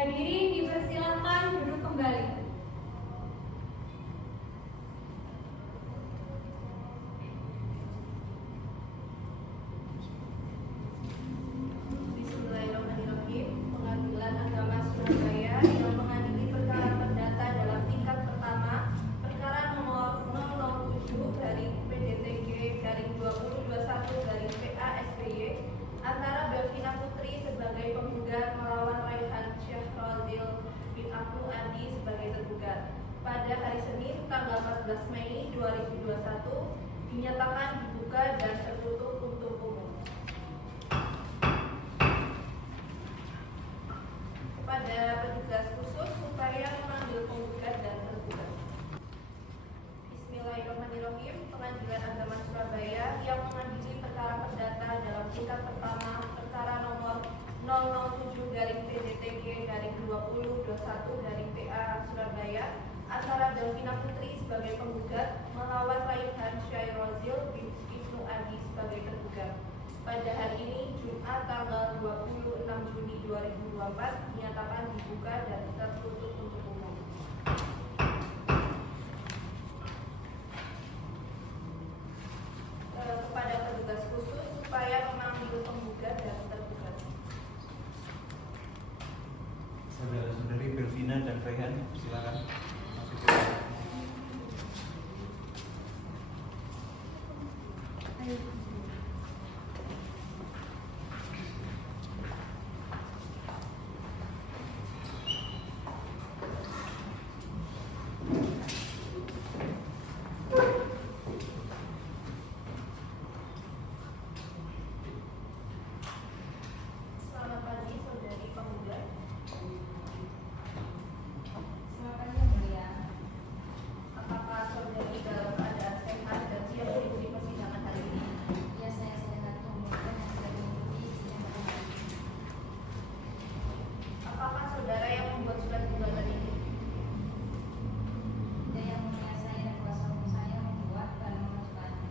Hadirin dipersilakan duduk kembali. Bismillahirrahmanirrahim. Pengadilan Agama Surabaya yang mengadili perkara perdata dalam tingkat pertama perkara nomor 007/PDTG/2021/PA-SBY antara Belvina Putri sebagai penggugat melawan Raihan Syahrozil bin Abdul Adi sebagai tergugat pada hari Senin tanggal 14 Mei 2021 dinyatakan dibuka dan tertutup untuk umum. Kepada petugas khusus supaya memanggil penggugat dan tergugat. Bismillahirrahmanirrahim. Pengadilan Agama Surabaya yang mengadili perkara perdata dalam tingkat pertama perkara nomor 007/PDTG/2021/PA Surabaya antara Belvina Putri sebagai penggugat melawan Raihan Syahrozil bin Ibnu Adi sebagai tergugat pada hari ini Jumat tanggal 26 Juni 2024 dinyatakan dibuka dan tertutup untuk umum. Kepada petugas khusus supaya memanggil penggugat dan tergugat. Saudara-saudari Belvina dan Raihan, silakan. Selamat pagi saudari penggugat. Selamat pagi Yang Mulia. Apakah saudari dalam keadaan sehat dan siap mengikuti persidangan hari ini? Ya, saya sehat kemudian yang sudah mengikuti sidang pada hari ini. Apakah saudara yang membuat surat gugatan ini? Tidak, Yang Mulia, saya dan kuasa hukum saya membuat dan mengajukannya.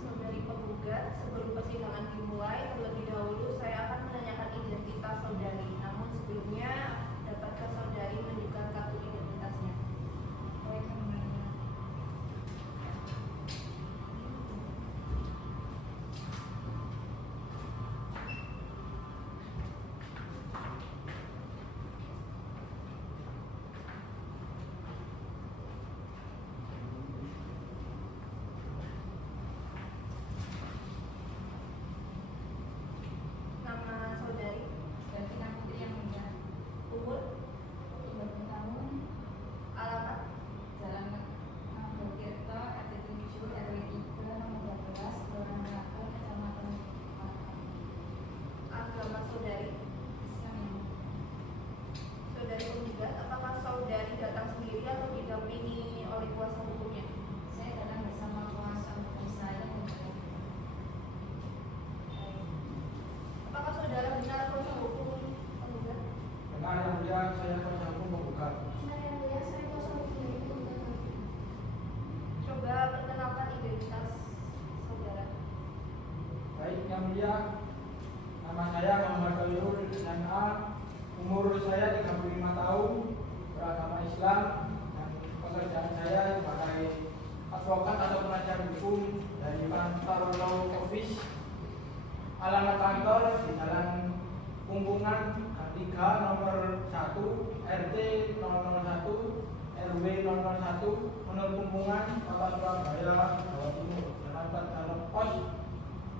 Saudari penggugat, sebelum persidangan dimulai, terlebih dahulu saya akan menanyakan identitas saudari. Namun sebelumnya, dapatkah saudari menunjukkan kartu identitasnya? Baik, Yang Mulia. Nama saudari, Belvina Putri Yang Mulia. umur, 30 tahun, alamat, Jalan Tirto, RT 7, RW 3, nomor 12, Kelurahan Melaka, Kecamatan Melaka. agama saudari. Islam, Yang Mulia. Saudari penggugat, apakah saudari datang sendiri atau didampingi oleh kuasa hukumnya? Saya datang bersama kuasa hukum saya Yang Mulia. Apakah saudara benar kuasa hukum penggugat? Benar Yang Mulia, saya kuasa hukum penggugat. Benar yang mulia, saya kuasa hukum dari penggugat. Coba perkenalkan identitas saudara. Baik Yang Mulia, nama saya Muhammad Khairul SMA, umur saya 35 tahun, beragama Islam, dan pekerjaan saya sebagai advokat atau pengajar hukum dari kantor law office. Alamat kantor di Jalan Pungkungan Gang 3 nomor 1 RT 001 RW 001 Menurut Pungkungan Kota Surabaya Jawa Timur. Alamat dalam pos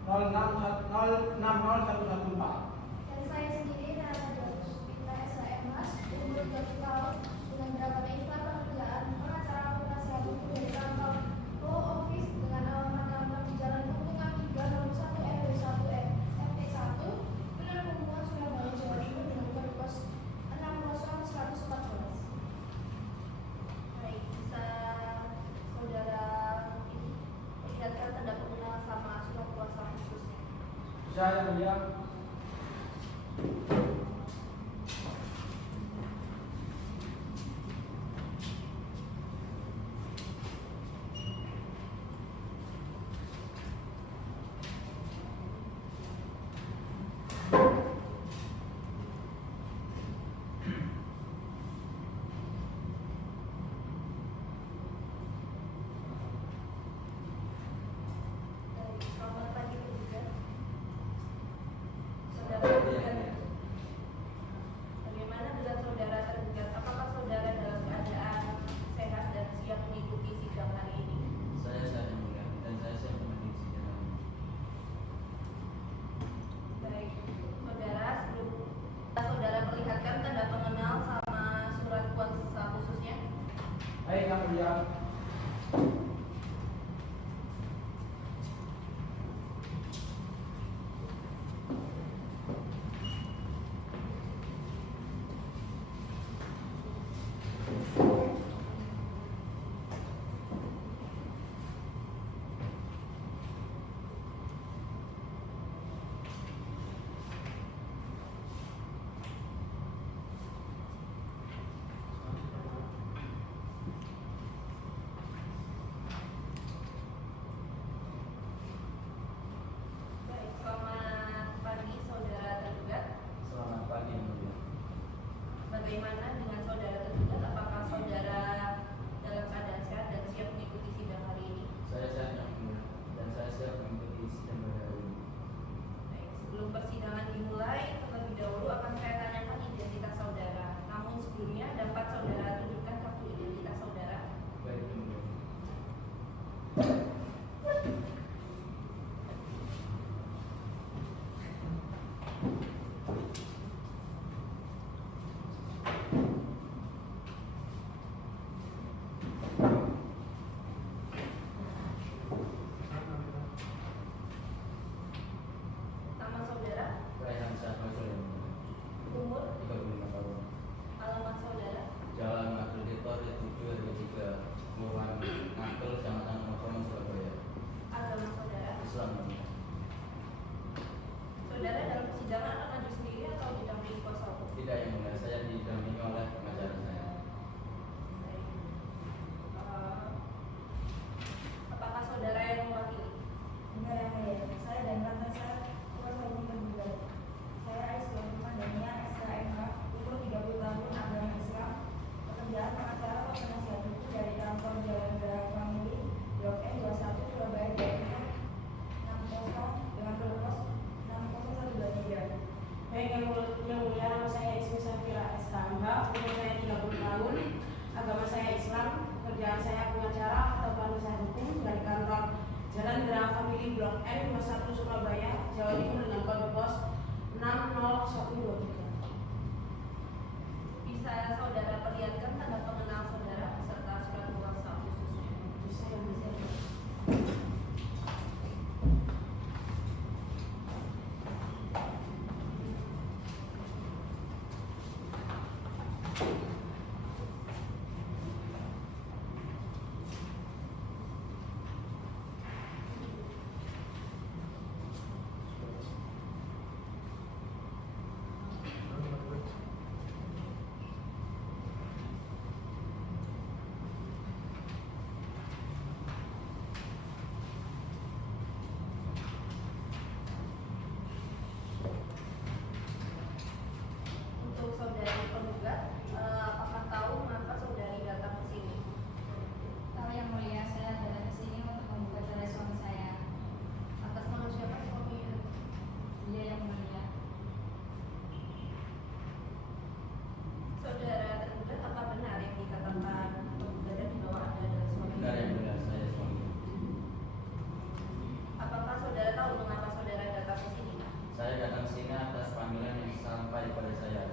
0600114. Dan saya sendiri Nana Darus Pinta SHMS, umur 30 tahun, dengan beragama Islam, pekerjaan pengacara penasihat hukum dari kantor law office dengan alamat kantor di Jalan Pungkungan 3 nomor 1 RW 1 RT 1 Benar Pungkungan Surabaya Jawa Timur dengan kode pos 60114. Baik, bisa saudara perlihatkan tanda pengenal sama surat kuasa khususnya. Bisa Yang Mulia.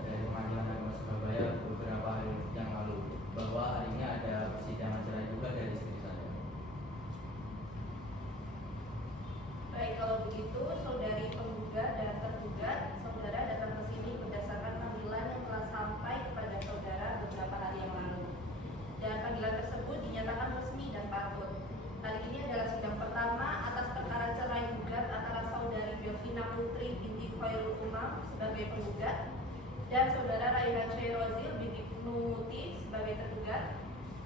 dari Pengadilan Agama Surabaya beberapa hari yang lalu bahwa hari ini ada persidangan cerai juga dari istri saya. Baik, kalau begitu saudari penggugat dan tergugat, saudara datang ke sini berdasarkan panggilan yang telah sampai kepada saudara beberapa hari yang lalu. Dan panggilan tersebut dinyatakan resmi dan patut. Hari ini adalah sidang pertama atas perkara cerai gugat antara saudari Belvina Putri binti Khairul Umam sebagai penggugat dan saudara Raihan Syahrozil binti Nuti sebagai tergugat.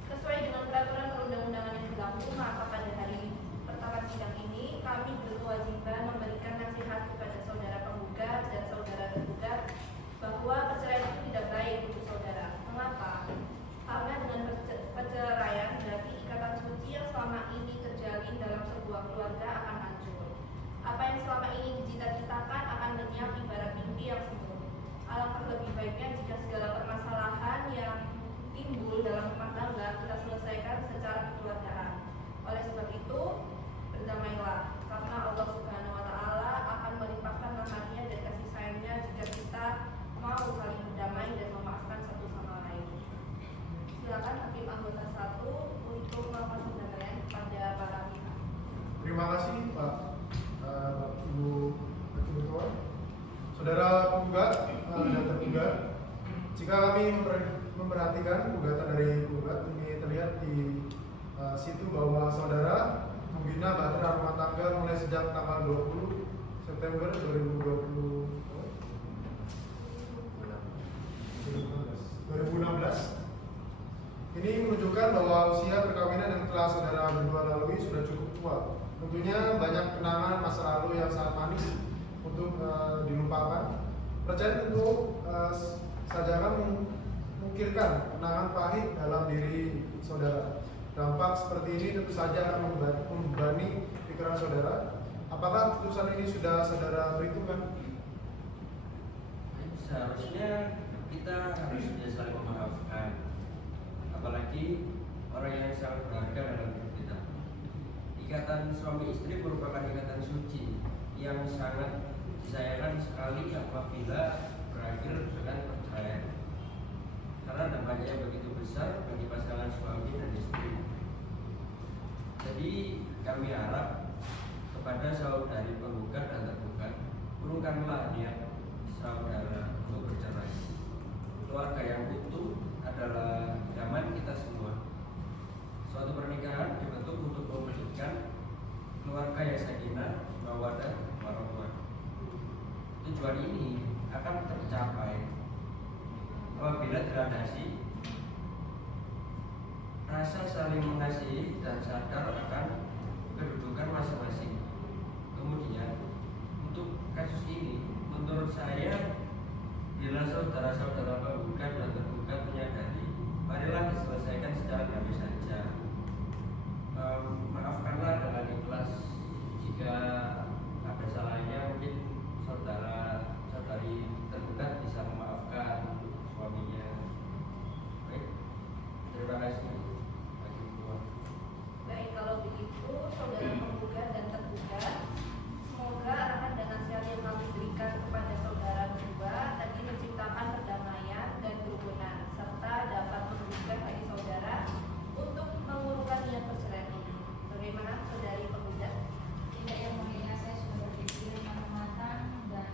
Sesuai dengan peraturan perundang-undangan yang berlaku, maka pada hari pertama sidang ini kami berkewajiban memberikan nasihat kepada saudara penggugat dan saudara tergugat bahwa perceraian itu tidak baik untuk saudara. Mengapa? Karena dengan perceraian berarti ikatan suci yang selama ini terjalin dalam sebuah keluarga akan hancur. Apa yang selama ini dicita-citakan akan lenyap ibarat mimpi yang semu. Alangkah lebih baiknya jika segala permasalahan yang timbul dalam rumah tangga kita selesaikan secara kekeluargaan. Oleh sebab itu, berdamailah, karena Allah Subhanahu wa Ta'ala akan melimpahkan rahmatnya dan kasih sayangnya jika kita mau saling berdamai dan memaafkan satu sama lain. Silakan hakim anggota 1 untuk melakukan pendamaian kepada para pihak. Terima kasih Pak Ibu Ketua. Saudara penggugat dan tergugat, jika kami memperhatikan gugatan dari penggugat, ini terlihat di situ bahwa saudara membina bahtera rumah tangga mulai sejak tanggal 20 September 2016. Ini menunjukkan bahwa usia perkawinan yang telah saudara berdua lalui sudah cukup tua. Tentunya banyak kenangan masa lalu yang sangat manis untuk dilupakan. Percaya tentu saja akan memungkirkan kenangan pahit dalam diri saudara. Dampak seperti ini tentu saja akan membebani pikiran saudara. Apakah keputusan ini sudah saudara perhitungkan? Seharusnya kita harus saling memaafkan, apalagi orang yang sangat berharga dalam hidup kita. Ikatan suami istri merupakan ikatan suci yang sangat disayangkan sekali apabila berakhir dengan perceraian, karena dampaknya begitu besar bagi pasangan suami dan istri. Jadi kami harap kepada saudari penggugat dan tergugat, urungkanlah niat saudara untuk bercerai. Keluarga yang utuh adalah zaman kita semua. Suatu pernikahan dibentuk untuk mewujudkan keluarga yang sakinah, mawaddah, warahmah. Tujuan ini akan tercapai apabila terlandasi rasa saling mengasihi dan sadar akan kedudukan masing-masing. Kemudian untuk kasus ini, menurut saya, bila saudara-saudara penggugat dan tergugat menyadari, marilah diselesaikan secara damai saja. Maafkanlah dengan ikhlas. Jika ada salahnya, mungkin saudari tergugat bisa memaafkan suaminya. Baik, terima kasih. Baik, kalau begitu saudara penggugat dan tergugat, semoga arahan dan nasihat yang kami berikan kepada saudara berdua tadi menciptakan perdamaian dan kerukunan serta dapat menggugah hati saudara untuk mengurungkan niat perceraian ini. Bagaimana saudari penggugat? Tidak, yang mulia, saya sudah berpikir matang-matang dan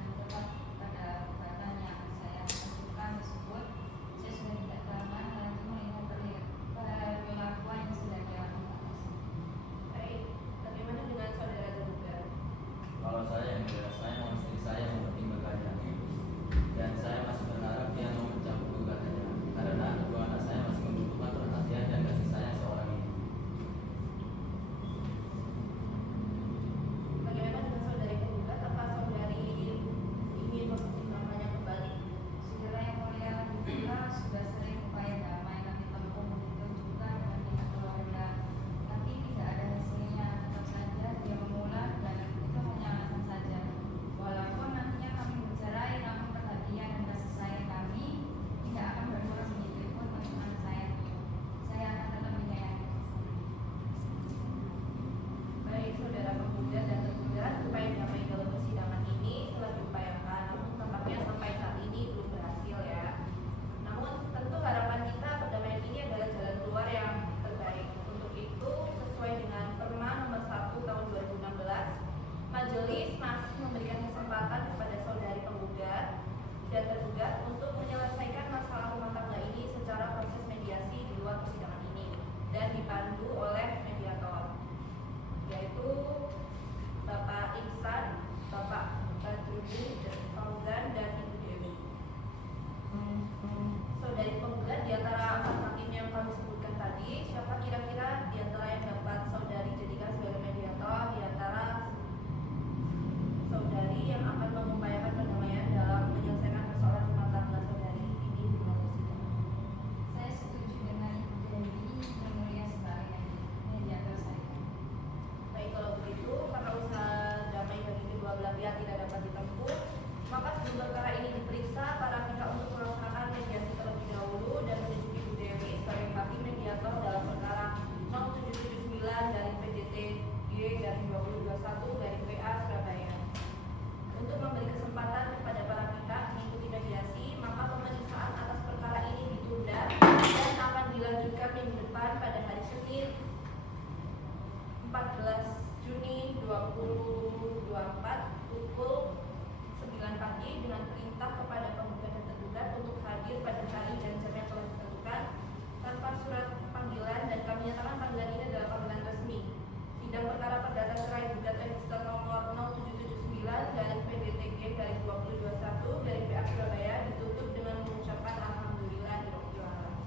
dengan perintah kepada penggugat dan tergugat untuk hadir pada hari dan jam yang telah ditentukan tanpa surat panggilan, dan kami nyatakan panggilan ini adalah panggilan resmi. Sidang perkara perdata cerai gugat register nomor 0779/PDTG/2021/PA Surabaya ditutup dengan mengucapkan alhamdulillahirabbil alamin.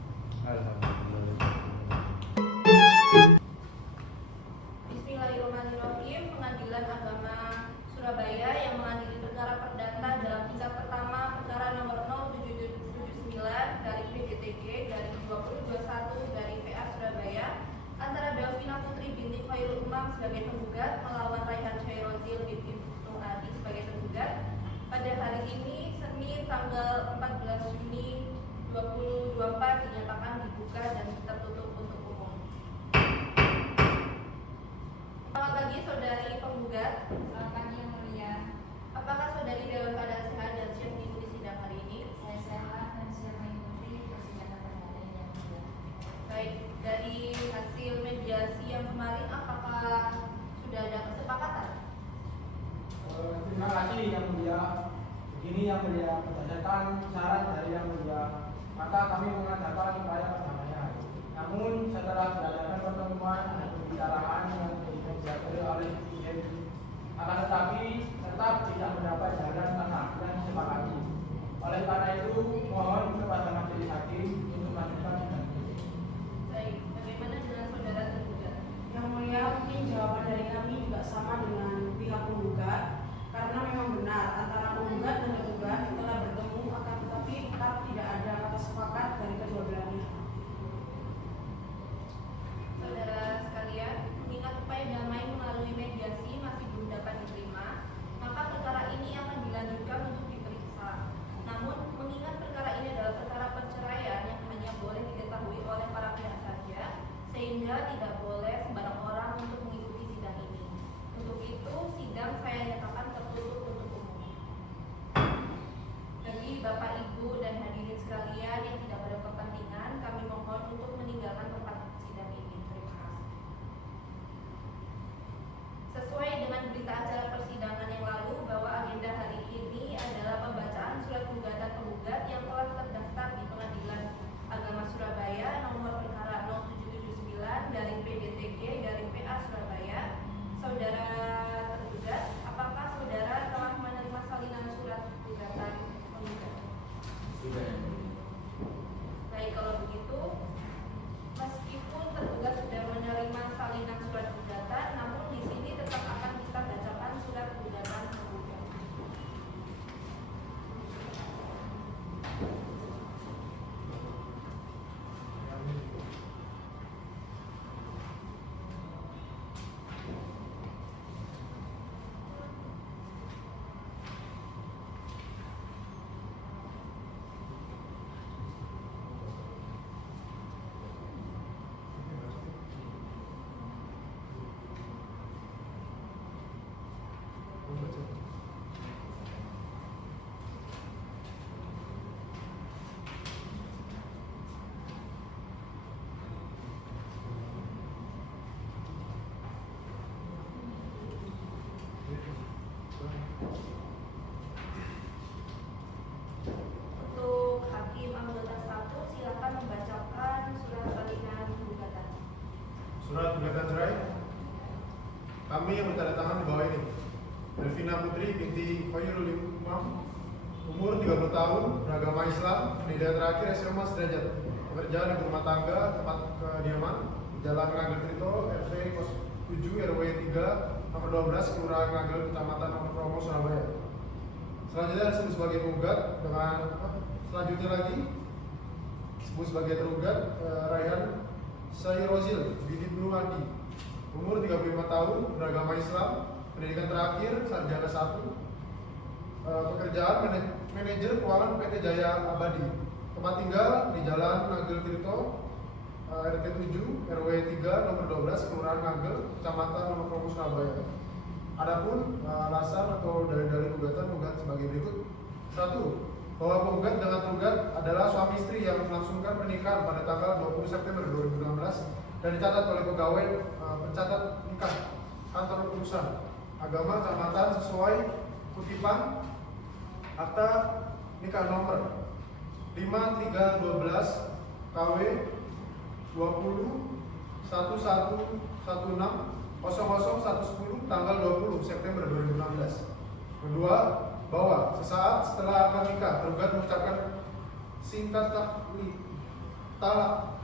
Alhamdulillah. Bismillahirrahmanirrahim. Pengadilan Agama Surabaya yang mengadili perkara perdata dalam tingkat pertama perkara nomor 0779/PDTG/2021/PA Surabaya antara Belvina Putri binti Khairul Umam sebagai penggugat melawan Raihan Syahrozil binti Ibnu Adi sebagai tergugat pada hari ini Senin tanggal 14 Juni 2024 dinyatakan dibuka dan tertutup untuk umum. Selamat pagi saudari penggugat. Selamat pagi yang mulia. Apakah saudari dalam keadaan sehat dan siap mengikuti sidang hari ini? Saya sehat dan siap mengikuti persidangan pada hari ini yang mulia. Baik, dari hasil mediasi yang kemarin apakah sudah ada kesepakatan? Terima kasih yang mulia. Begini yang mulia, berdasarkan syarat dari yang mulia, maka kami mengadakan upaya perdamaian. Namun setelah diadakan pertemuan dan pembicaraan yang dimediasi oleh Presiden, akan tetapi tetap tidak mendapat jalan tengah yang disepakati. Oleh karena itu, mohon kepada majelis hakim untuk melanjutkan sidang ini. Baik, bagaimana dengan saudara tergugat? Yang mulia, mungkin jawaban dari kami juga sama dengan pihak penggugat, karena memang benar antara penggugat dan tergugat telah bertemu, akan tetapi tetap tidak ada kata sepakat dari kedua belah pihak. Saudara sekalian, mengingat upaya damai melalui mediasi masih belum dapat diterima, maka perkara ini akan dilanjutkan untuk diperiksa. Namun, mengingat perkara ini adalah perkara perceraian yang hanya boleh diketahui oleh para pihak saja, sehingga tidak boleh sembarang orang untuk mengikuti sidang ini. Untuk itu, sidang saya nyatakan tertutup untuk umum. Bagi Bapak, Ibu, dan hadirin sekalian yang tidak berkepentingan, kami mohon untuk meninggalkan tempat sidang ini. Terima kasih. Sesuai dengan berita acara persidangan yang lalu bahwa agenda hari ini adalah pembacaan surat gugatan penggugat yang telah terdaftar di Pengadilan Agama Surabaya nomor perkara 0779/PDTG/PA Surabaya. Saudara tergugat, apakah saudara telah menerima salinan surat gugatan penggugat? Sudah yang mulia. Baik, kalau begitu, meskipun tergugat sudah menerima salinan surat gugatan, namun di sini tetap akan kita bacakan surat gugatan penggugat. Untuk hakim anggota 1, silakan membacakan surat salinan gugatan. Surat gugatan cerai kami yang bertanda tangan di bawah ini. Belvina Putri binti Khairul Umam, umur 30 tahun, beragama Islam, pendidikan terakhir SMA sederajat, bekerja di rumah tangga, tempat kediaman, Jalan Ngagel Trito, RT 07 RW 3 nomor 12 Kelurahan Ngagel, Kecamatan Promo, Surabaya. Selanjutnya disebut sebagai penggugat dengan selanjutnya lagi disebut sebagai tergugat Raihan Syahrozil binti Ibnu Adi, umur 35 tahun, beragama Islam, pendidikan terakhir sarjana 1, pekerjaan manajer keuangan PT Jaya Abadi, tempat tinggal di Jalan Ngagel Trito, RT 7 RW 3 nomor 12 Kelurahan Ngagel, Kecamatan Promo, Surabaya. Adapun alasan atau dalil-dalil gugatan sebagai berikut. 1. Bahwa penggugat dengan tergugat adalah suami istri yang melangsungkan pernikahan pada tanggal 20 September 2016 dan dicatat oleh pegawai pencatat nikah kantor urusan agama kecamatan sesuai kutipan Akta nikah nomor 5312 KW 20/11/00/110 tanggal 20 September 2016. Kedua, bahwa sesaat setelah akad nikah tergugat mengucapkan singkat talak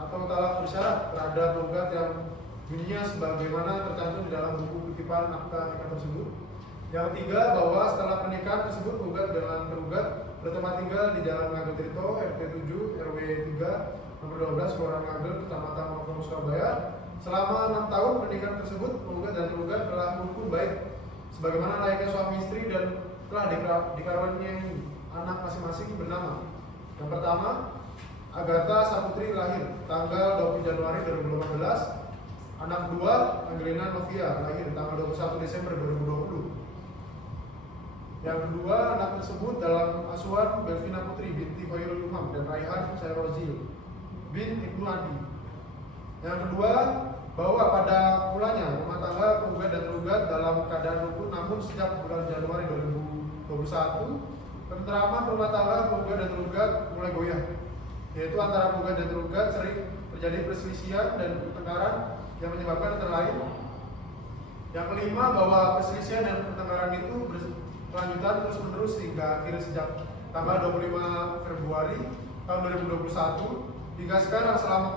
atau talak bersyarat terhadap tergugat yang bunyinya sebagaimana tercantum di dalam buku kutipan akta nikah tersebut. Yang ketiga, bahwa setelah pernikahan tersebut tergugat dengan tergugat bertempat tinggal di Jalan Ngagel Tirto, RT 7 RW 3 nomor 12 Kelurahan Ngagel, Kecamatan Mangkong, Surabaya. Selama 6 tahun pernikahan tersebut, tergugat dan tergugat telah rukun baik sebagaimana layaknya suami istri dan telah dikaruniai anak masing-masing bernama. Yang pertama, Agatha Saputri lahir tanggal 20 Januari 2018. Anak kedua, Angelina Novia lahir tanggal 21 Desember 2020. Yang kedua, anak tersebut dalam asuhan Belvina Putri binti Khairul Umam dan Raihan Syahrozil bin Ibnu Adi. Yang kedua, bahwa pada mulanya rumah tangga tergugat dan tergugat dalam keadaan rukun, namun sejak bulan Januari 2021 ketenteraman rumah tangga tergugat dan tergugat mulai goyah, yaitu antara tergugat dan tergugat sering terjadi perselisihan dan pertengkaran yang menyebabkan antara lain. Yang kelima, bahwa perselisihan dan pertengkaran itu berkelanjutan terus-menerus hingga akhir sejak tanggal 25 Februari tahun 2021 digaskan selama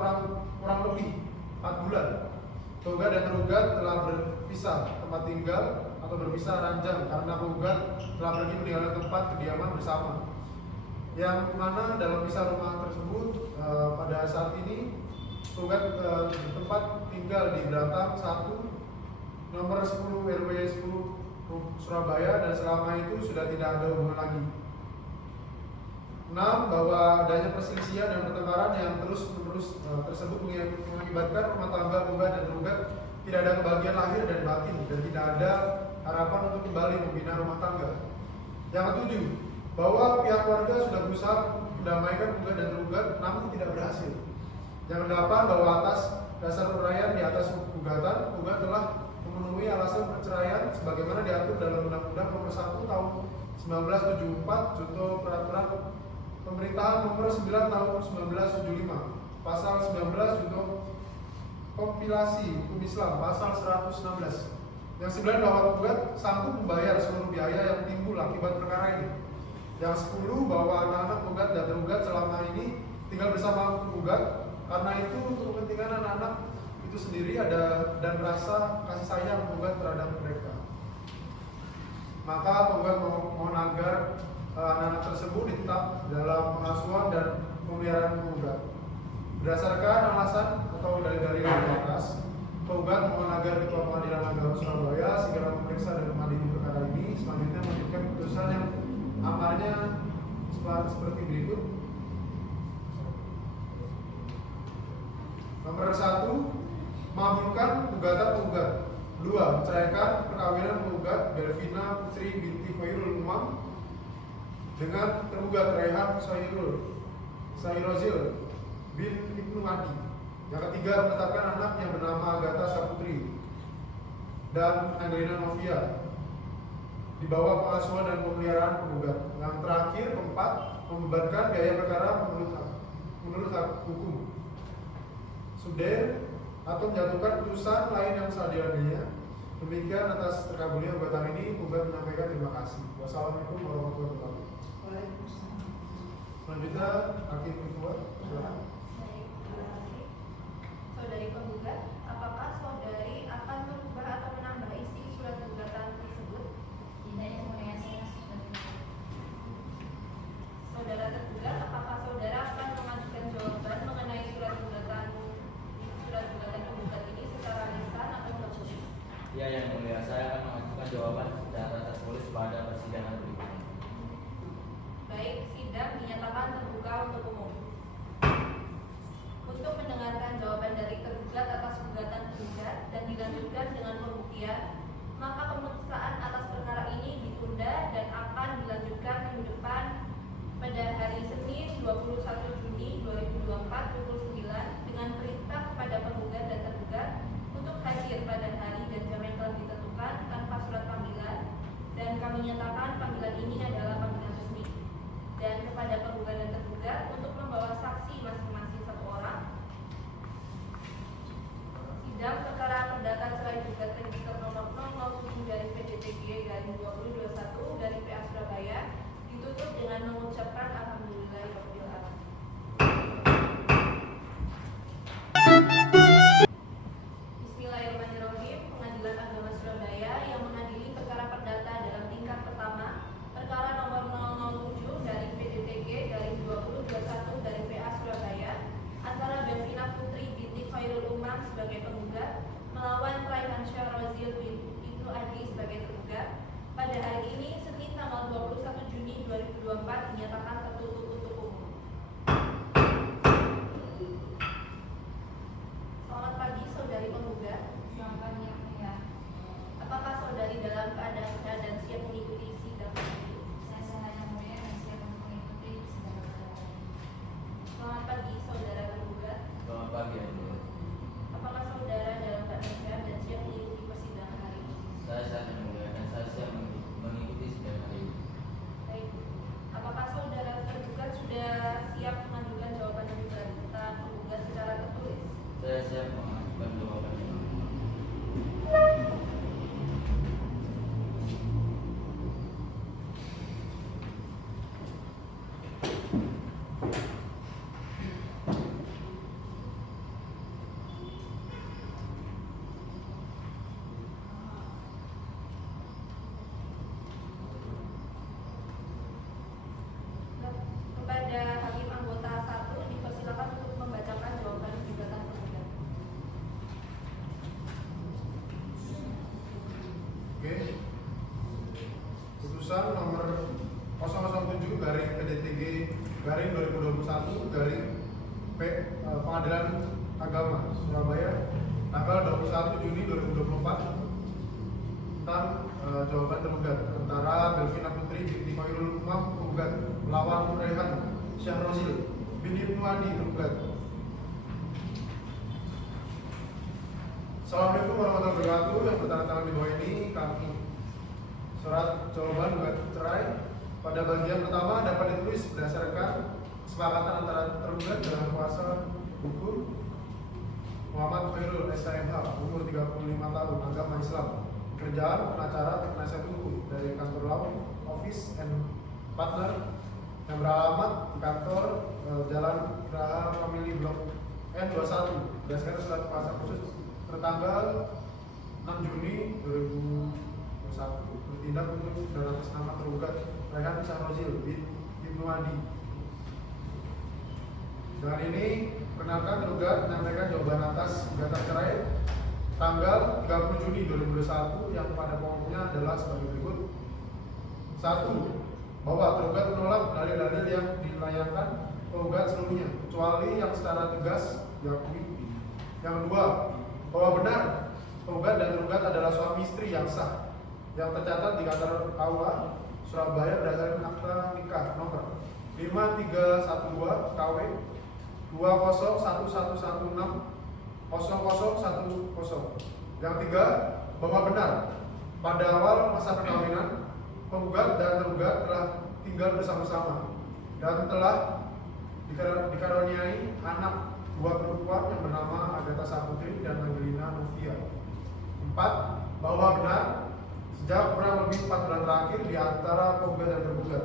kurang lebih 4 bulan. Tergugat dan tergugat telah berpisah tempat tinggal atau berpisah ranjang karena tergugat telah pergi meninggalkan tempat kediaman bersama. Yang mana dalam pisah rumah tersebut pada saat ini tergugat bertempat tinggal di Beratang 1 nomor 10 RW 10 Surabaya dan selama itu sudah tidak ada hubungan lagi. 6. Bahwa adanya perselisihan dan pertengkaran yang terus-menerus tersebut mengakibatkan rumah tangga tergugat dan tergugat tidak ada kebahagiaan lahir dan batin dan tidak ada harapan untuk kembali membina rumah tangga. Yang ketujuh, bahwa pihak keluarga sudah berusaha mendamaikan tergugat dan tergugat namun tidak berhasil. Yang kedelapan, bahwa atas dasar uraian di atas gugatan, tergugat telah memenuhi alasan perceraian sebagaimana diatur dalam Undang-Undang Nomor 1 Tahun 1974 junto Peraturan Pemerintahan Nomor 9 Tahun 1975, Pasal 19 junto Kompilasi Hukum Islam Pasal 116. Yang 9, bahwa tergugat sanggup membayar seluruh biaya yang timbul akibat perkara ini. Yang 10, bahwa anak-anak tergugat dan tergugat selama ini tinggal bersama tergugat. Karena itu untuk kepentingan anak-anak itu sendiri ada dan rasa kasih sayang tergugat terhadap mereka. Maka tergugat mohon agar anak-anak tersebut ditetap dalam pengasuhan dan pemeliharaan tergugat. Berdasarkan alasan atau dalil-dalil yang di atas, tergugat mohon agar Ketua Pengadilan Agama Surabaya segera memeriksa dan mengadili perkara ini. Selanjutnya menunjukkan putusan yang amarnya seperti berikut. Nomor 1, mengabulkan gugatan tergugat. 2, menceraikan perkawinan tergugat Belvina Putri binti Khairul Umam dengan tergugat Raihan Syahrozil bin Ibnu Adi. Yang ketiga, menetapkan anak yang bernama Agatha Saputri dan Angelina Novia di bawah pengasuhan dan pemeliharaan tergugat. Yang terakhir, keempat, membebankan biaya perkara menurut hak hukum subdere atau menjatuhkan putusan lain yang seadil-adilnya. Demikian atas terkabulnya gugatan ini, tergugat menyampaikan terima kasih. Wassalamualaikum warahmatullahi wabarakatuh. Waalaikumsalam. Selanjutnya, Hakim Ketua. Silakan. Baik, terima kasih. Saudari penggugat, apakah saudari akan merubah atau menambah isi surat gugatan tersebut? Tidak, yang mulia, saya sudah. Saudara tergugat, apakah saudara akan mengajukan jawaban mengenai surat gugatan penggugat ini secara lisan atau tertulis? Ya, yang mulia, saya akan mengajukan jawaban secara tertulis pada persidangan berikutnya. Baik, sidang dinyatakan terbuka untuk umum. Untuk mendengarkan jawaban dari tergugat atas gugatan tergugat dan dilanjutkan dengan pembuktian, maka pemeriksaan atas perkara ini ditunda dan akan dilanjutkan minggu depan pada hari Senin 21 Juni 2024 pukul 9 dengan perintah kepada penggugat dan tergugat untuk hadir pada hari dan jam yang telah ditentukan tanpa surat panggilan, dan kami nyatakan panggilan ini adalah panggilan mengucapkan alhamdulillahirabbil alamin. Bismillahirrahmanirrahim. Pengadilan Agama Surabaya yang mengadili perkara perdata dalam tingkat pertama perkara nomor 007 dari PDTG dari 2021 dari PA Surabaya antara Belvina Putri binti Khairul Umam sebagai penggugat melawan Raihan Syahrozil bin Ibnu Adi sebagai tergugat pada hari ini Senin tanggal 21 Juni 2024 dinyatakan tertutup untuk umum. Selamat pagi saudari penggugat. Selamat pagi yang mulia. Apakah saudari dalam keadaan sehat dan siap mengikuti sidang ini? Saya sehat yang mulia dan siap untuk mengikuti sidang perkara ini. Selamat pagi saudara tergugat. Selamat pagi, Yang Mulia. Apakah saudara dalam keadaan sehat dan siap mengikuti persidangan hari ini? Saya sehat, Yang Mulia, dan saya siap mengikuti sidang hari ini. Baik. Apakah saudara tergugat sudah siap mengajukan jawaban dari tuntutan penggugat secara tertulis? Saya siap mengajukan jawabannya. Kepada hakim anggota 1 dipersilakan untuk membacakan jawaban gugatan penggugat. Oke. Putusan nomor 007 garing PDTG garing 2021 garing Pengadilan Agama Surabaya tanggal 21 Juni 2024 tentang jawaban tergugat antara Belvina Putri binti Khairul Umam tergugat melawan Raihan Syahrozil bin Ibnu Adi tergugat. Assalamualaikum warahmatullahi wabarakatuh. Yang bertanda-tangan di bawah ini kami surat jawaban gugat cerai pada bagian pertama dapat ditulis berdasarkan kesepakatan antara tergugat dengan kuasa hukum Muhammad Khairul SKMH umur 35 tahun agama Islam, kerjaan pengacara penasihat hukum dari kantor law office and partner yang beralamat di kantor Jalan Geraha Family Blok N21 berdasarkan surat kuasa khusus tertanggal 6 Juni 2021 bertindak untuk dan atas nama tergugat Raihan Syahrozil bin Ibnu Adi. Dengan ini perkenalkan tergugat menyampaikan jawaban atas gugatan cerai tanggal 30 Juni 2021 yang pada pokoknya adalah sebagai berikut. 1. Bahwa tergugat menolak dalil-dalil yang dilayangkan penggugat seluruhnya kecuali yang secara tegas diakui. Yang kedua, bahwa benar penggugat dan tergugat adalah suami istri yang sah yang tercatat di kantor KUA Surabaya berdasarkan akta nikah nomor 5312 KW 201116 0010. Yang tiga, bahwa benar pada awal masa perkawinan penggugat dan tergugat telah tinggal bersama-sama dan telah dikaruniai anak dua perempuan yang bernama Agatha Saputri dan Angelina Novia. 4. Bahwa benar sejak kurang lebih 4 bulan terakhir di antara penggugat dan tergugat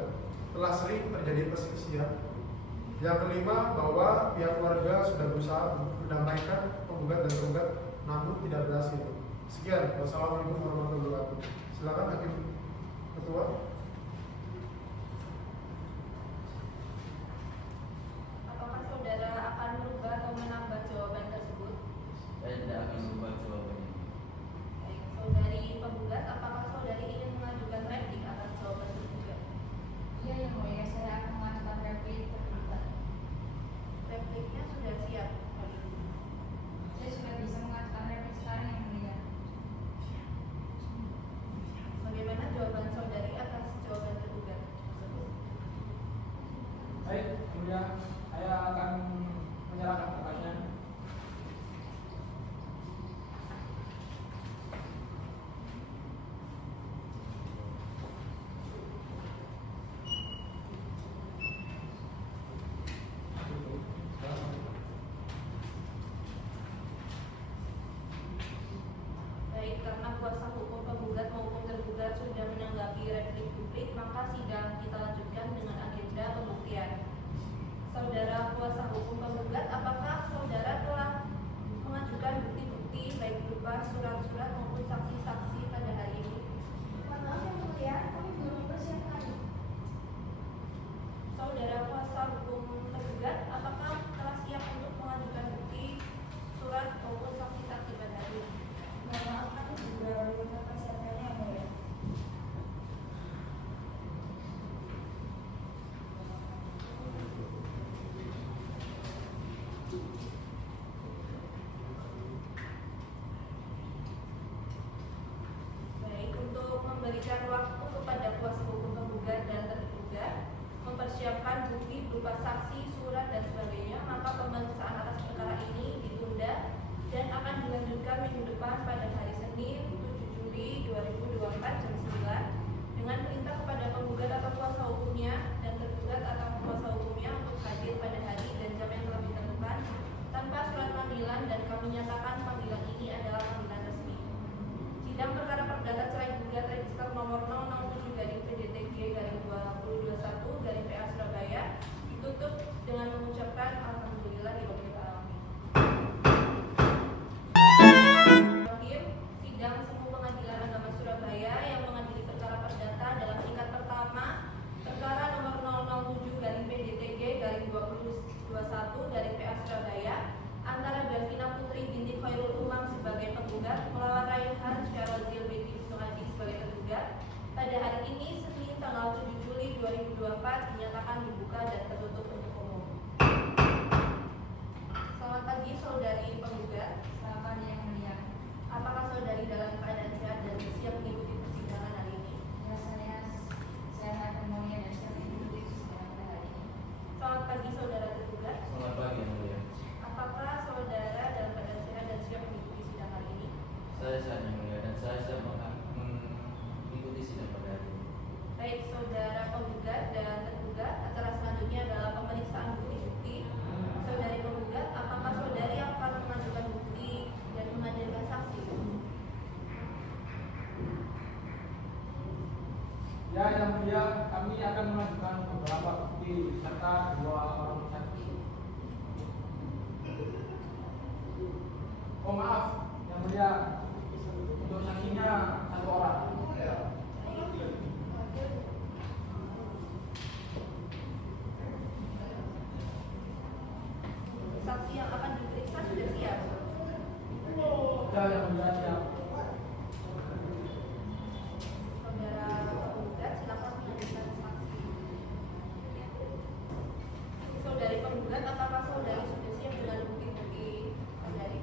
telah sering terjadi perselisihan. Yang kelima, bahwa pihak keluarga sudah berusaha mendamaikan penggugat dan tergugat namun tidak berhasil. Sekian, wassalamualaikum warahmatullahi wabarakatuh. Silakan hakim ketua. Apakah saudara akan merubah atau menambah jawaban tersebut? Saya tidak akan merubah jawabannya. Baik, saudari penggugat, apakah saudari ingin mengajukan replik atas jawaban tergugat? Iya yang mulia, saya akan mengajukan replik tergugat. Repliknya sudah siap. Saya sudah bisa mengajukan replik sekarang yang mulia. Bagaimana jawaban saudari atas jawaban tergugat tersebut? Baik, kemudian saya akan menyerahkan berkasnya. Baik, karena kuasa hukum penggugat maupun tergugat sudah menanggapi replik publik, maka sidang kita lanjutkan dengan agenda pembukaan berupa saksi, surat, dan sebagainya, maka pemeriksaan atas perkara ini ditunda dan akan dilanjutkan minggu depan pada hari Senin 7 Juli 2024 jam 9 dengan perintah kepada penggugat atau kuasa hukumnya dan tergugat atau kuasa hukumnya untuk hadir pada hari dan jam yang telah ditentukan tanpa surat panggilan, dan kami nyatakan panggilan ini adalah panggilan resmi. Sidang perkara perdata cerai gugat register nomor 007/PDTG/2021/PA Surabaya ditutup dengan mengucapkan alhamdulillahirabbil alamin. Terakhir, sidang Semu Pengadilan Agama Surabaya yang mengadili perkara perdata dalam tingkat pertama perkara nomor 007/PDTG/2021/PA Surabaya antara Belvina Putri binti Khairul Umam sebagai penggugat melawan Raihan Syarozil binti Suhadi sebagai tergugat pada hari ini Senin tanggal 7 Juli 2024 dinyatakan dibuka dan tertutup untuk umum. Selamat pagi saudari penggugat. Selamat pagi yang mulia. Apakah saudari dalam keadaan sehat dan siap mengikuti persidangan hari ini? Ya, saya sehat dan mulia dan siap mengikuti persidangan pada hari ini. Selamat pagi saudara tergugat. Selamat pagi yang mulia. Apakah saudara dalam keadaan sehat dan siap mengikuti sidang hari ini? Saya sehat yang mulia dan saya siap mengikuti sidang pada hari ini. Baik saudara penggugat dan tergugat, acara selanjutnya adalah pemeriksaan bukti-bukti. Saudari penggugat, apakah saudari akan mengajukan bukti dan menghadirkan saksi? Ya, yang mulia, kami akan mengajukan beberapa bukti serta 2 orang saksi. Oh maaf, yang mulia, untuk saksinya 1 orang. Saksi yang akan diperiksa sudah siap. Ya, yang mulia siap. Saudara penggugat, silakan mengajukan saksi. Saudari penggugat, apakah saudari sudah siap dengan bukti-bukti saudari?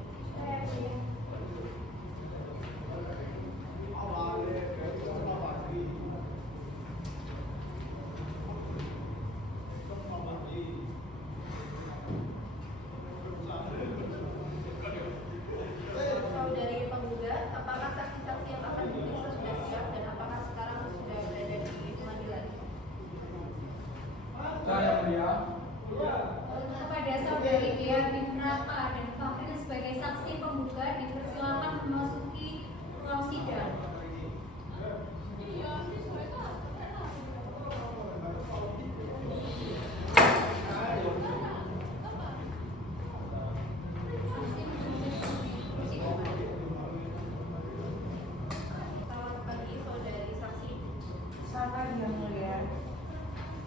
Saudari penggugat, apakah saksi-saksi yang akan diperiksa sudah siap dan apakah sekarang sudah berada di pengadilan? Ya, yang mulia. Kepada saudari Dea Binrata dan Fakrin sebagai saksi penggugat dipersilakan memasuki ruang sidang. Selamat pagi saudari saksi. Selamat pagi yang mulia.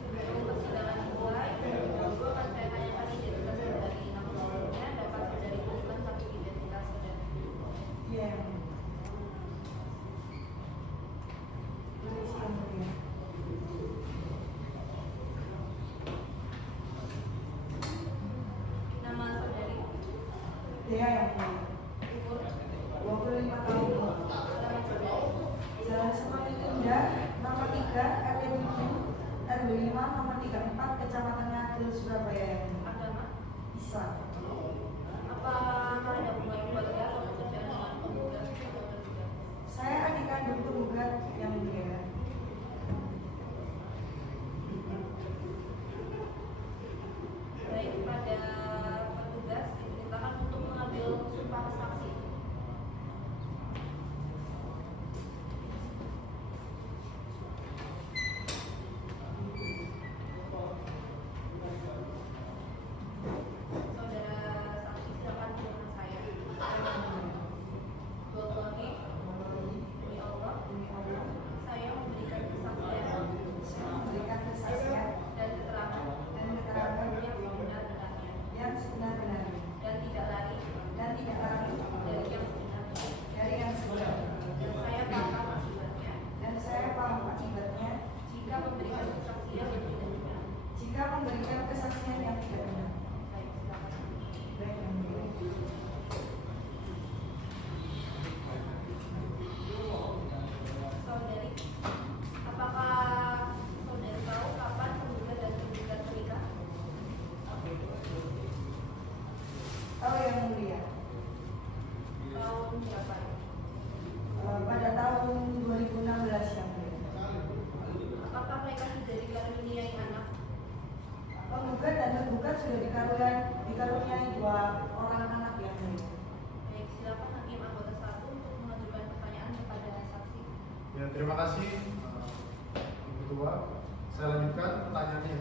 Sebelum persidangan dimulai, aku akan saya tanyakan identitas saudari. Nama lengkapnya dapat saudari tuliskan satu identitas saudari. Iya. Permisi yang mulia. Nama saudari, Dea yang mulia. umur, 25 tahun. alamat saudari, Jalan Semati Tunda, nomor 3, RT 7, RW 5, nomor 34, Kecamatan Ngagel, Surabaya. agama, Islam. apa ada hubungan keluarga atau pekerjaan dengan penggugat atau tergugat? Saya adik kandung penggugat yang mulia. Baik, pada petugas diperintahkan untuk mengambil sumpah saksi. Saudara saksi silakan dengan saya. Wallahi, demi Allah, saya sudah dikaruniai 2 orang anak yang mulia. Baik, silakan Hakim anggota 1 untuk mengajukan pertanyaan kepada saksi. Ya, terima kasih Ibu Ketua. Saya lanjutkan pertanyaannya.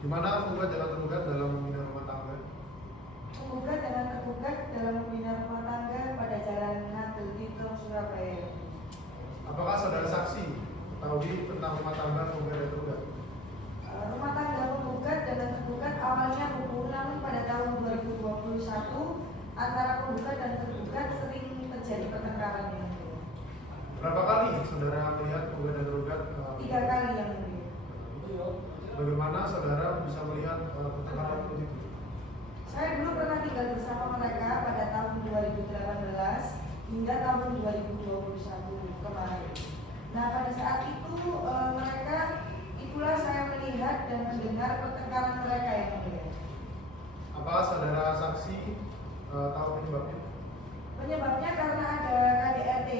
Di mana penggugat dan tergugat dalam membina rumah tangga? Penggugat dan tergugat dalam membina rumah tangga pada Jalan Ngagel Tirtong, Surabaya. Apakah saudara saksi mengetahui tentang rumah tangga penggugat dan tergugat? Rumah tangga penggugat dan tergugat awalnya rukun, namun pada tahun 2021 antara penggugat dan tergugat sering terjadi pertengkaran yang mulia. Berapa kali saudara melihat penggugat dan tergugat? 3 kali yang mulia. Bagaimana saudara bisa melihat pertengkaran itu? Saya dulu pernah tinggal bersama mereka pada tahun 2018 hingga tahun 2021 kemarin. Nah, pada saat itu itulah saya melihat dan mendengar pertengkaran mereka yang mulia. Apakah saudara saksi tahu penyebabnya? Penyebabnya karena ada KDRT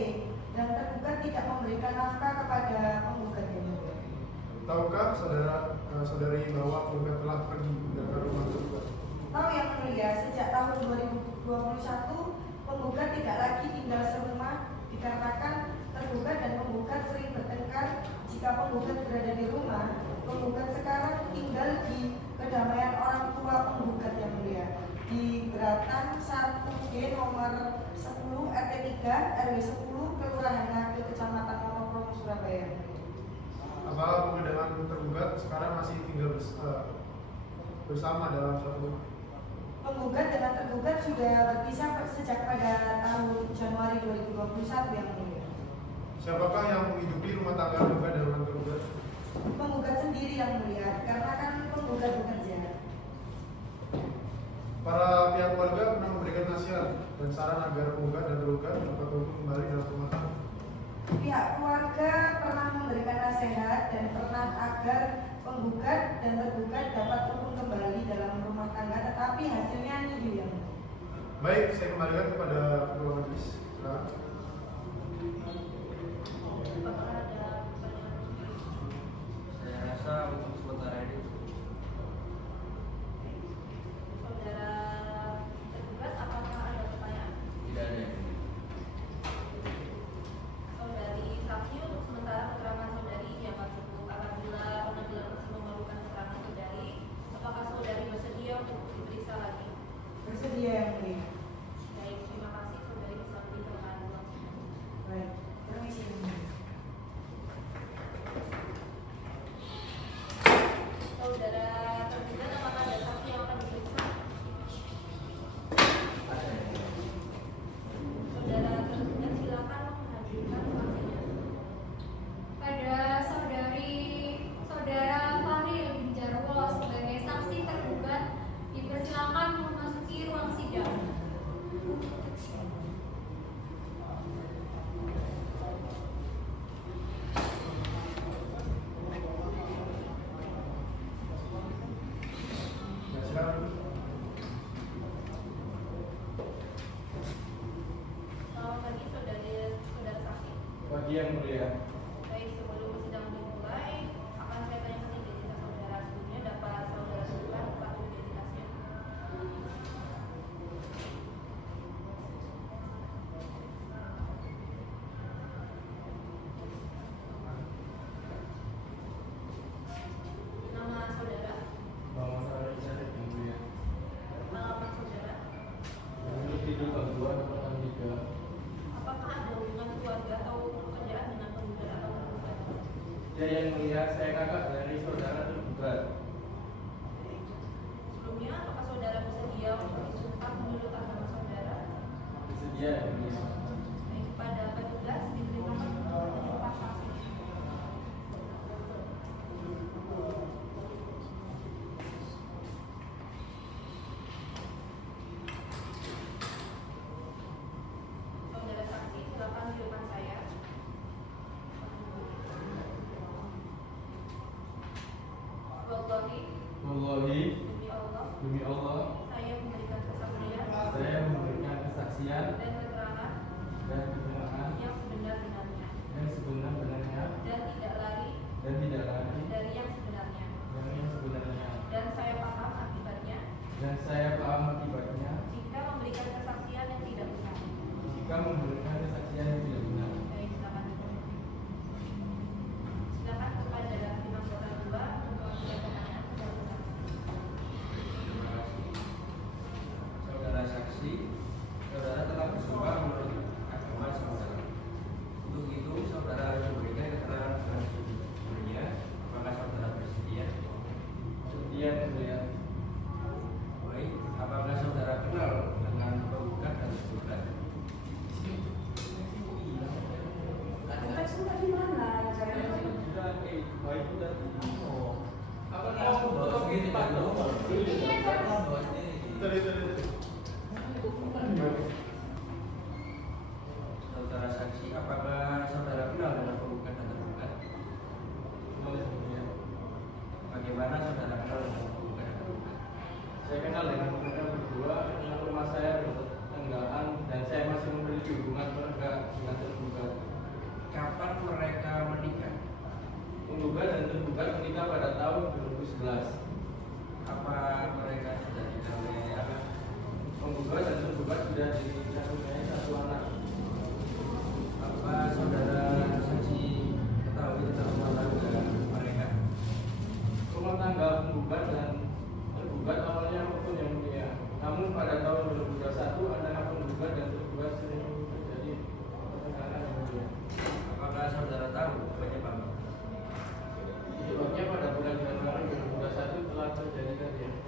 dan tergugat tidak memberikan nafkah kepada penggugat yang mulia. Tahukah saudari bahwa penggugat telah pergi ke rumah tergugat? Tahu yang mulia, sejak tahun 2021 penggugat tidak lagi tinggal serumah dikarenakan tergugat dan penggugat sering bertengkar. Jika penggugat berada di rumah, penggugat sekarang tinggal di kedamaian orang tua penggugat yang mulia di Beratan 1G nomor 10 RT 3 RW 10 Kelurahan Ngagel Kecamatan Monokromo, Surabaya. Apakah penggugat dan tergugat sekarang masih tinggal bersama dalam satu rumah? Penggugat dengan tergugat sudah berpisah sejak pada tahun Januari 2021 yang mulia. Siapakah yang menghidupi rumah tangga penggugat dan rumah tergugat? Penggugat sendiri yang mulia, karena kan penggugat bekerja. Para pihak keluarga pernah memberikan nasihat dan saran agar penggugat dan tergugat dapat rukun kembali dalam rumah tangga. Pihak keluarga pernah memberikan nasihat dan pernah agar penggugat dan tergugat dapat rukun kembali dalam rumah tangga, tetapi hasilnya nihil yang mulia. Baik, saya kembalikan kepada ketua majelis. Silakan. Apakah ada pertanyaan? Saya rasa untuk sementara ini Saudara tergugat, apakah ada pertanyaan? Tidak ada. Saudari saksi, untuk sementara keterangan saudari dianggap cukup. Apabila pengadilan masih memerlukan keterangan saudari, apakah saudari bersedia untuk diperiksa lagi? Bersedia yang mulia. Baik, terima kasih. Saudari bisa diterangkan ulang. Baik, permisi yang mulia. Saudara tergugat, apakah ada saksi yang akan diperiksa? Saudara tergugat, silakan menghadirkan saksinya. Pada saudara Fahril bin Jarwo sebagai saksi tergugat dipersilakan memasuki ruang sidang. Ya, silakan. Selamat pagi, saudara saksi. Bagi yang mulia. Baik, sebelum sidang dimulai, akan saya tanyakan identitas saudara. Sebelumnya dapat saudara sebutkan kartu identitasnya. Nama saudara, Bahwa saya cari yang mulia. alamat saudara, Dulu tidur keluar depan 3. apakah ada hubungan keluarga atau pekerjaan dengan penggugat atau tergugat? Ya yang mulia, saya kakak dari saudara tergugat. Sebelumnya, apakah saudara bersedia untuk disumpah menurut agama saudara? Bersedia yang mulia. Baik, pada petugas diberitakan untuk menyumpah saksi. Saudara saksi, silakan di depan saya. Wallahi, Wallahi, demi Allah, demi Allah, saya memberikan kesaksian saya memberikan kesaksian dan keterangan dan keterangan yang sebenar-benarnya yang sebenar-benarnya dan tidak lari dan tidak lari dari yang sebenarnya. dari yang sebenarnya. Dan saya paham akibatnya dan saya paham akibatnya jika memberikan kesaksian yang tidak benar. jika memberikan kesaksian yang tidak benar. Baik, silakan. Silakan kepada Imam Kota 2 untuk menjawab pertanyaan kepada saksi. Terima kasih. Saudara saksi, saudara telah bersumpah menurut agama saudara. Untuk itu, saudara harus memberikan keterangan dengan sejujurnya. Apakah saudara bersedia? Setia yang mulia. Baik, apakah saudara kenal dengan penggugat dan tergugat? Konteks itu tadi mana? Apa bawa sendiri Pak? Tadi. Saudara saksi, apakah saudara kenal dengan penggugat dan tergugat? Bagaimana saudara kenal dengan penggugat dan tergugat? Saya kenal dengan mereka berdua karena rumah saya bertetanggaan dan saya masih memiliki hubungan keluarga dengan tergugat. Kapan mereka menikah? Penggugat dan tergugat menikah pada tahun 2011. Apa mereka sudah dikaruniai anak? Penggugat dan tergugat sudah dikaruniai satu anak. Apa saudara saksi ketahui tentang rumah tangga mereka? Rumah tangga penggugat dan tergugat awalnya rukun yang mulia. Namun pada tahun 2021 antara penggugat dan tergugat sering terjadi pertengkaran yang mulia. Apakah saudara tahu penyebabnya? Penyebabnya pada bulan Januari 2021 telah terjadi KDRT.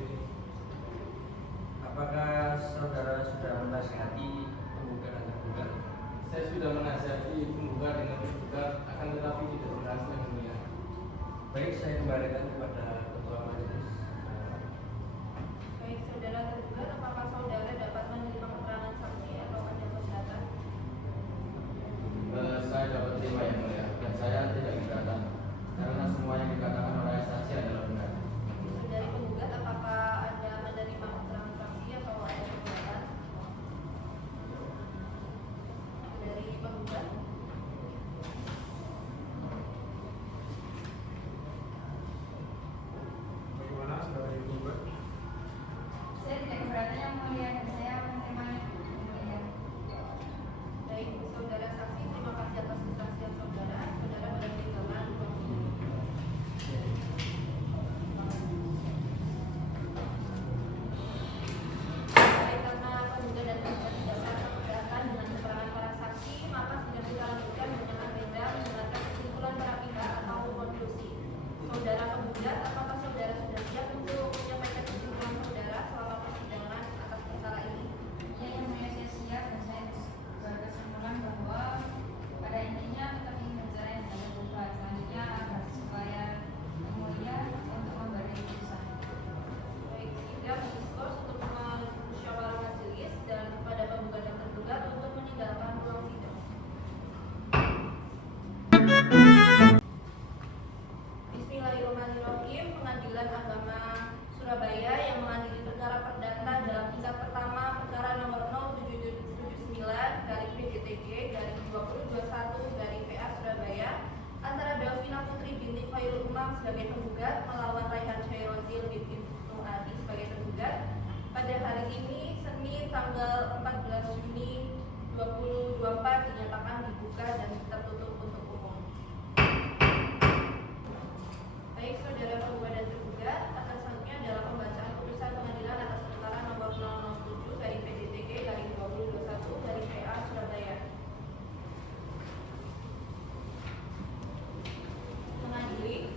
Apakah saudara sudah menasihati penggugat dan tergugat? Saya sudah menasihati penggugat dengan tergugat akan tetapi tidak berhasil yang mulia. Baik, saya kembalikan kepada ketua majelis. Baik, saudara tergugat, apakah saudara dapat menerima keterangan saksi atau ada keberatan? Saya dapat terima yang mulia dan saya tidak keberatan karena semua yang dikatakan oleh saksi adalah benar. Dari penggugat, apakah Anda menerima keterangan saksi atau ada keberatan? Dari penggugat, Bagaimana saudara penggugat? Saya tidak keberatan yang mulia dan saya menerimanya yang mulia. baik saudara saksi, terima kasih atas kesaksian saudara. Saudara bertinggalkan ruang sidang. Baik, karena penggugat dan tergugat tidak merasa keberatan dengan keterangan para saksi, maka sidang kita lanjutkan dengan agenda mendengarkan kesimpulan para pihak atau konklusi. Saudara penggugat, apakah saudara sudah siap untuk menyampaikan kesimpulan saudara selama persidangan atas perkara ini? Ya, yang mulia, saya siap dan saya berkesimpulan bahwa pada intinya tetap ingin bercerai dengan tergugat. Selanjutnya agar supaya yang mulia untuk memberi putusan. Baik, sidang diskors untuk musyawarah majelis dan kepada penggugat dan tergugat untuk meninggalkan ruang sidang. Bismillahirrahmanirrahim. Pengadilan Agama Surabaya yang mengadili perkara perdata dalam tingkat pertama perkara nomor 0779/PDTG/2021/PA Surabaya antara Belvina Putri binti Khairul Umam sebagai penggugat melawan Raihan Syairozil binti Ibnu Adi sebagai tergugat pada hari ini Senin tanggal 14 Juni 2024 dinyatakan dibuka dan tertutup untuk umum. Baik, saudara penggugat dan tergugat, akan selanjutnya adalah pembacaan putusan pengadilan atas perkara nomor 007/PDTG/2021/PA Surabaya. Mengadili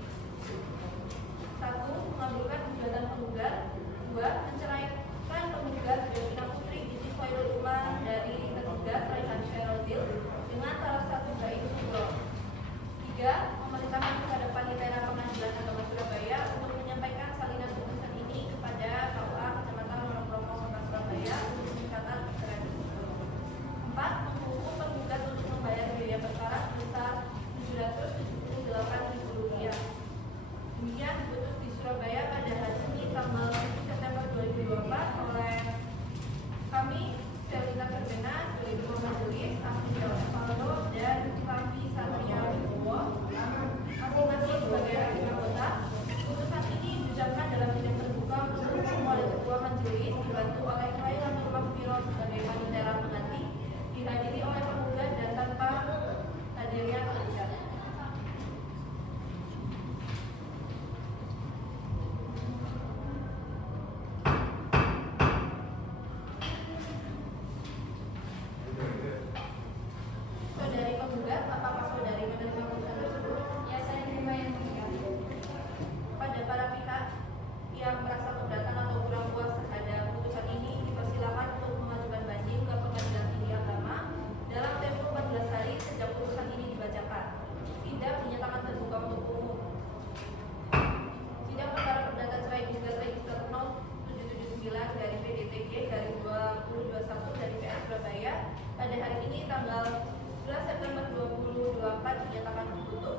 tanggal 11 September 2024 dinyatakan tertutup.